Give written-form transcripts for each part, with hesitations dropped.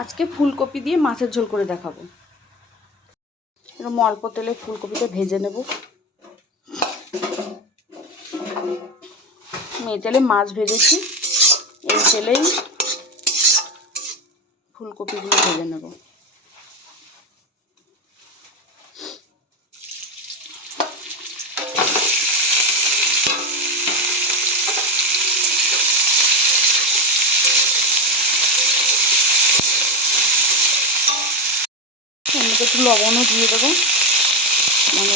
আজকে ফুলকপি দিয়ে মাছের ঝোল করে দেখাবো। এরকম অল্প তেলে ফুলকপিটা ভেজে নেব। আমি এই তেলে মাছ ভেজেছি, এই তেলেই ফুলকপিগুলো ভেজে নেব। এর মধ্যে একটু লবণও দিয়ে দেবো,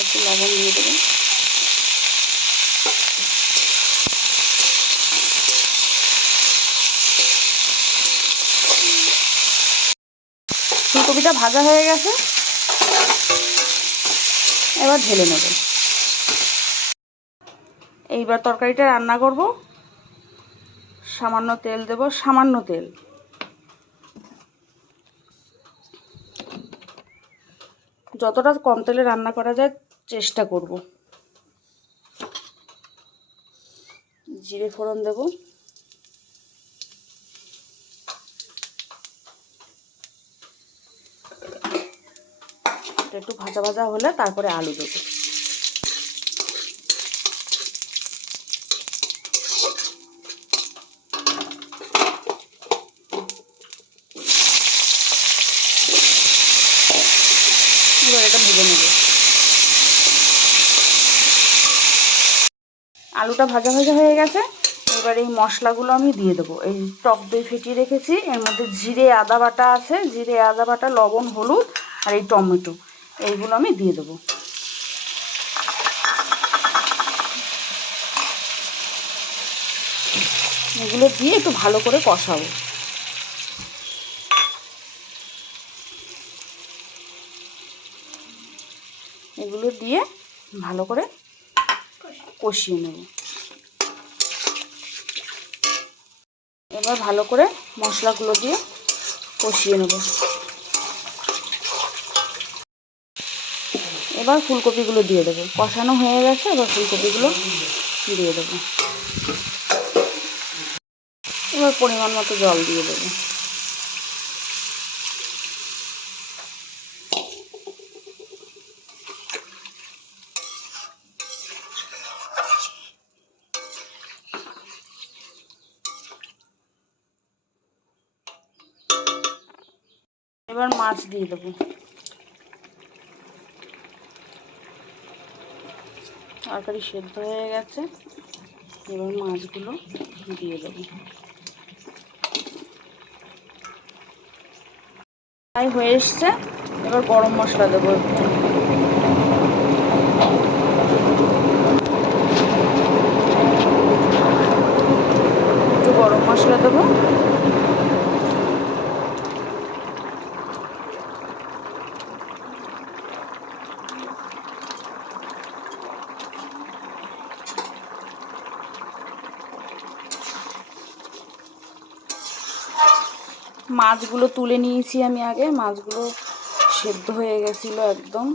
একটু লবণ দিয়ে দেবো। ফুলকপিটা ভাজা হয়ে গেছে, এবার ঢেলে নেব। এইবার তরকারিটা রান্না করব। সামান্য তেল দেব, সামান্য তেল। যতটা কম তেলে রান্না করা যায় চেষ্টা করব। জিরে ফোড়ন দেব, একটু ভাজা ভাজা হলে তারপরে আলু দেব। এবার এটা ভেজে নেব। আলুটা ভাজা ভাজা হয়ে গেছে, এবার এই মশলাগুলো আমি দিয়ে দেবো। এই টক দই ফেটিয়ে রেখেছি, এর মধ্যে জিরে আদা বাটা আছে, জিরে আদা বাটা, লবণ, হলুদ আর এই টমেটো, এইগুলো আমি দিয়ে দেবো। এগুলো দিয়ে একটু ভালো করে কষাবো। এগুলো দিয়ে ভালো করে কষিয়ে নেব। এবার ভালো করে মশলাগুলো দিয়ে কষিয়ে নেব। এবার ফুলকপিগুলো দিয়ে দেবো। কষানো হয়ে গেছে, এবার ফুলকপিগুলো দিয়ে দেবো। এবার পরিমাণ মতো জল দিয়ে দেবো। এবার মাছ দিয়ে দেবো। তরকারি সেদ্ধ হয়ে গেছে, এবার মাছগুলো দিয়ে দেবো। তাই হয়ে এসছে, এবার গরম মশলা দেবো। একটু গরম মশলা দেবো। মাছগুলো তুলে নিয়েছি আমি আগে, মাছগুলো সেদ্ধ হয়ে গেছিলো একদম।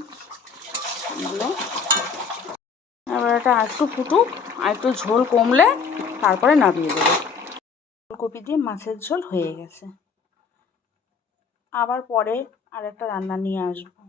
এবার এটা একটু ফুটুক, আর একটু ঝোল কমলে তারপরে নামিয়ে দেবো। ফুলকপি দিয়ে মাছের ঝোল হয়ে গেছে। আবার পরে আর একটা রান্না নিয়ে আসবো।